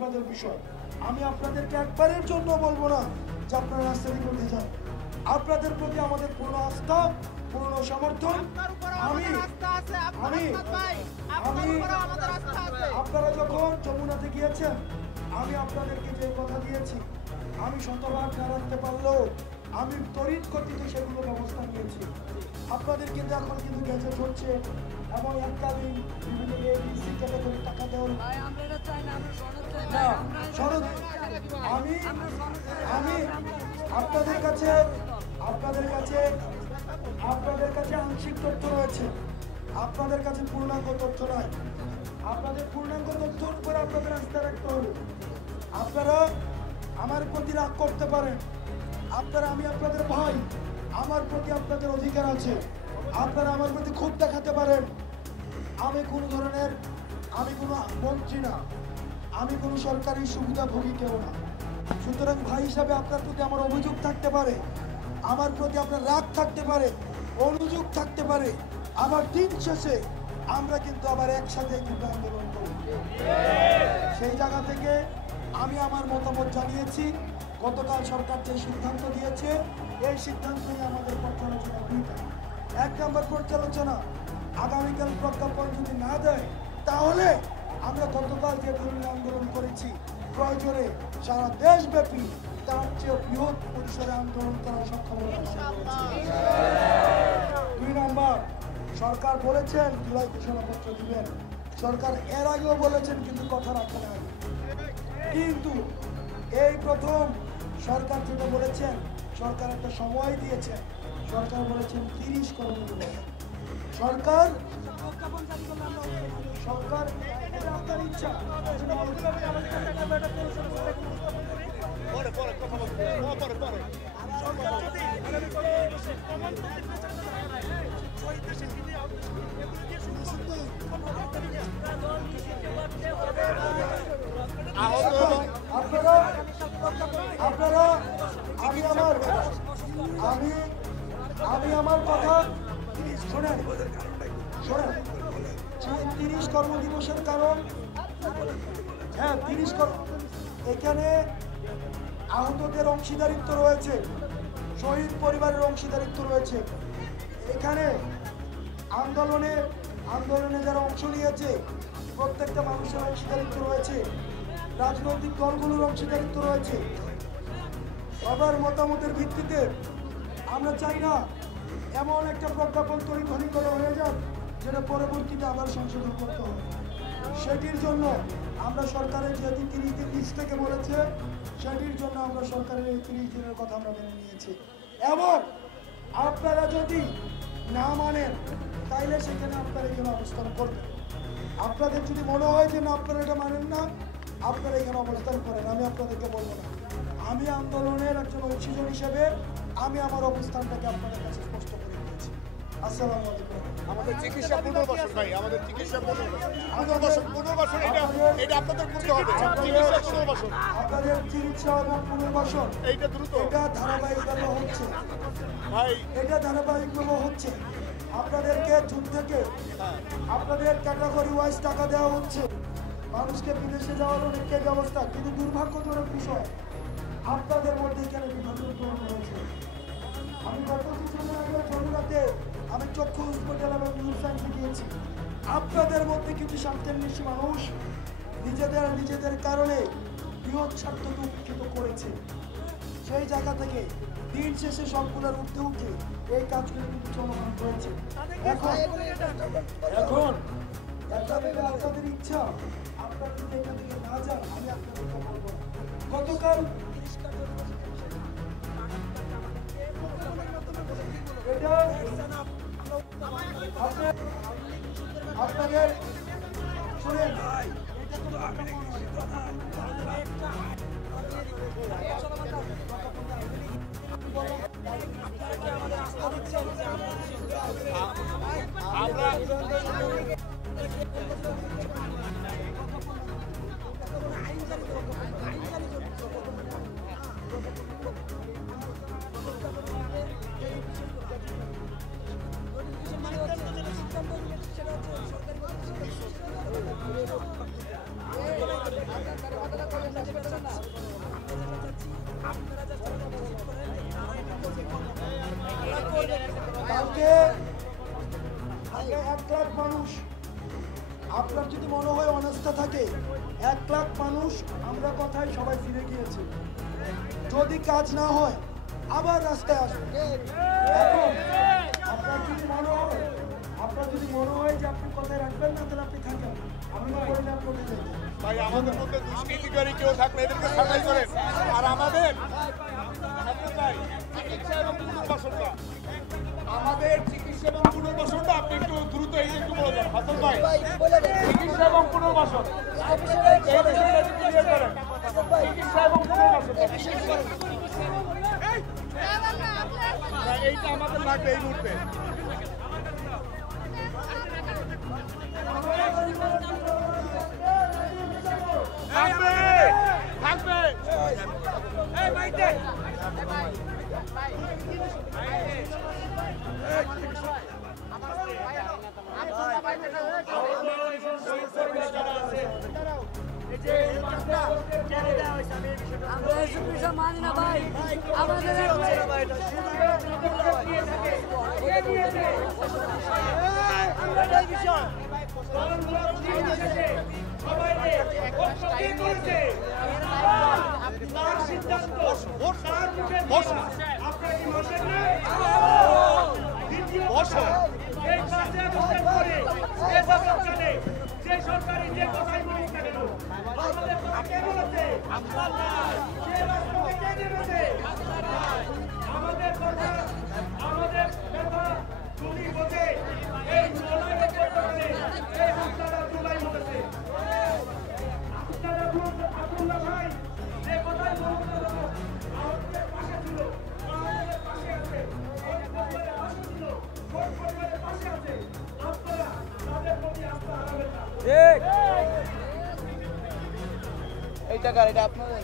আপনাদের বিষয়। আমি আপনাদেরকে একবারের জন্য বলবো না যে আপনারা রাস্তা দিয়ে করতে যান। আপনাদের প্রতি আমাদের পূর্ণ আস্থা, পূর্ণ সমর্থন। আপনারা যখন যমুনাতে গিয়েছেন, আমি আপনাদেরকে যে কথা দিয়েছি, আমি শতভাগ না রাখতে পারলেও আমি তড়িৎ গতিতে সেগুলো ব্যবস্থা নিয়েছি। আপনাদের কিন্তু এখন কিন্তু গেজেট হচ্ছে এবং এককালীন বিভিন্ন এবিসি ক্যাটাগরি টাকা দেওয়ার আমি আমি আপনাদের কাছে আংশিক তথ্য রয়েছে, আপনাদের কাছে পূর্ণাঙ্গ তথ্য নাই। আপনাদের পূর্ণাঙ্গ তথ্যের উপরে আপনাদের আস্থা রাখতে হবে। আপনারা আমার প্রতি রাগ করতে পারেন, আমি আপনাদের ভাই, আমার প্রতি আপনাদের অধিকার আছে। আপনারা আমার প্রতি ক্ষোভ দেখাতে পারেন। আমি কোনো মন্ত্রী না, আমি কোনো সরকারি সুবিধাভোগী কেউ না। সুতরাং ভাই হিসাবে আপনার প্রতি আমার অভিযোগ থাকতে পারে, আমার প্রতি আপনার রাগ থাকতে পারে, অনুযোগ থাকতে পারে। আবার দিন শেষে আমরা কিন্তু আবার একসাথে কিন্তু আন্দোলন করি। সেই জায়গা থেকে আমি আমার মতামত জানিয়েছি। গতকাল সরকার যে সিদ্ধান্ত দিয়েছে, এই সিদ্ধান্ত নিয়ে আমাদের পর্যালোচনা দুইটা। 1 নম্বর পর্যালোচনা, আগামীকাল প্রজ্ঞাপন যদি না দেয়, তাহলে আমরা গতকাল যে ধরনের আন্দোলন করেছি, প্রয়োজনে সারা দেশব্যাপী তার চেয়ে বৃহৎ পরিসরে আন্দোলন করার সক্ষমতা। 2 নম্বর, সরকার বলেছেন জুলাই ঘোষণাপত্র দিবেন। সরকার এর আগেও বলেছেন, কিন্তু কথা রাখে নাই। কিন্তু এই প্রথম সরকার যেটা বলেছেন, সরকার একটা সময় দিয়েছেন। সরকার বলেছেন 30 কর্মদিবস। সরকার এটা আপনার ইচ্ছা। আপনারা আমি আমার কথা শোনেন। 30 কর্মদিবসের কারণ, হ্যাঁ 30 এখানে আহতদের অংশীদারিত্ব রয়েছে, শহীদ পরিবারের অংশীদারিত্ব রয়েছে। এখানে আন্দোলনে যারা অংশ নিয়েছে প্রত্যেকটা মানুষের অংশীদারিত্ব রয়েছে, রাজনৈতিক দলগুলোর অংশীদারিত্ব রয়েছে। সবার মতামতের ভিত্তিতে আমরা চাই না এমন একটা প্রজ্ঞাপন তড়িঘড়ি করে হয়ে যাক যেটা পরবর্তীতে আবার সংশোধন করতে হবে। সেটির জন্য আমরা সরকারের যেহেতু 30 দিন লিস্ট থেকে বলেছে, সেটির জন্য আমরা সরকারের এই 30 দিনের কথা আমরা মেনে নিয়েছি। এবং আপনারা যদি না মানেন, তাইলে সেখানে আপনারা এখানে অবস্থান করবেন। আপনাদের যদি মনে হয় যে না আপনারা এটা মানেন না, আপনারা এখানে অবস্থান করেন, আমি আপনাদেরকে বলবো না। আমি আন্দোলনের একজন অংশীজন হিসেবে আমি আমার অবস্থানটাকে আপনাদের কাছে স্পষ্ট করে দিয়েছি। আসসালামু আলাইকুম। আমাদের চিকিৎসা পুনর্বাসন ভাই, আমাদের চিকিৎসা পুনর্বাসন এটা আপনাদের করতে হবে। চিকিৎসা পুনর্বাসন, আপনাদের চিকিৎসা এবং পুনর্বাসন এইটা দ্রুত, এটা ধারাবাহিকভাবে হচ্ছে ভাই, এটা ধারাবাহিকভাবে হচ্ছে। আপনাদেরকে জুন থেকে আপনাদের ক্যাটাগরি ওয়াইজ টাকা দেওয়া হচ্ছে। মানুষকে বিদেশে যাওয়ার অনেকটাই ব্যবস্থা, কিন্তু দুর্ভাগ্যজনক বিষয় আপনাদের মধ্যে এখানে বিভাজন তৈরি হয়েছে। আমি গত কিছুদিন আগে যমুনাতে আমি চক্ষু হসপিটাল এবং নিউজ সায়েন্সে গিয়েছি। আপনাদের মধ্যে কিছু স্বার্থান্বেষী মানুষ নিজেদের কারণে বৃহৎ স্বার্থকে উপেক্ষিত করেছে। সেই জায়গা থেকে দিন শেষে সবগুলোর উঠতে উঠে এই কাজগুলো কিন্তু চলমান রয়েছে। এখন আপনাদের ইচ্ছা, আপনারা যদি এখান থেকে না যান, আমি আপনাদেরকে বলবো গতকাল আপনাদের শুনেন, আমরা আজকে 1 লাখ মানুষ, আপনার যদি মনে হয় অনাস্থা থাকে, 1 লাখ মানুষ আমরা কথায় সবাই ফিরে গিয়েছে। যদি কাজ না হয় আবার রাস্তায় আসবে। এখন আপনার যদি মনে হয় যে আপনি কথায় রাখবেন না, তাহলে আপনি থাকেন, আমি না করলে আপনাকে যাই। ভাই আমাদের মধ্যে দুষ্কৃতিকারী কেউ থাকলে এদেরকে ছাঁটাই করেন। আর আমাদের চিকিৎসা এবং পুনর্বাসনটা, আমাদের চিকিৎসা এবং পুনর্বাসনটা আপনি একটু দ্রুত এই একটু বলে দেন হাসান ভাই। চিকিৎসা এবং পুনর্বাসন চিকিৎসা এবং পুনর্বাসন এইটা আমাদের লাগবে এই মুহূর্তে। থাকবে থাকবে আমরা এসব বিষয় মানি না ভাই, আমাদের সরকারি যে কথাই বলুক না কেন, আমাদের বলেছে আমাদের কথা, আমাদের কথা যদি বোঝে এই জুলাই এই আপনারা জুলাই বলেছে। আপনারা আব্দুল্লাহ ভাই যে কথাই বলুন না কেন, আমাদের পাশে ছিল, আমাদের পাশে আছে, এই পরিবারের পাশে ছিল, ভোট পরিবারের পাশে আছে। আপনারা তাদের প্রতি আস্থা হারাবেন না। এই টাকা এটা আপনাদের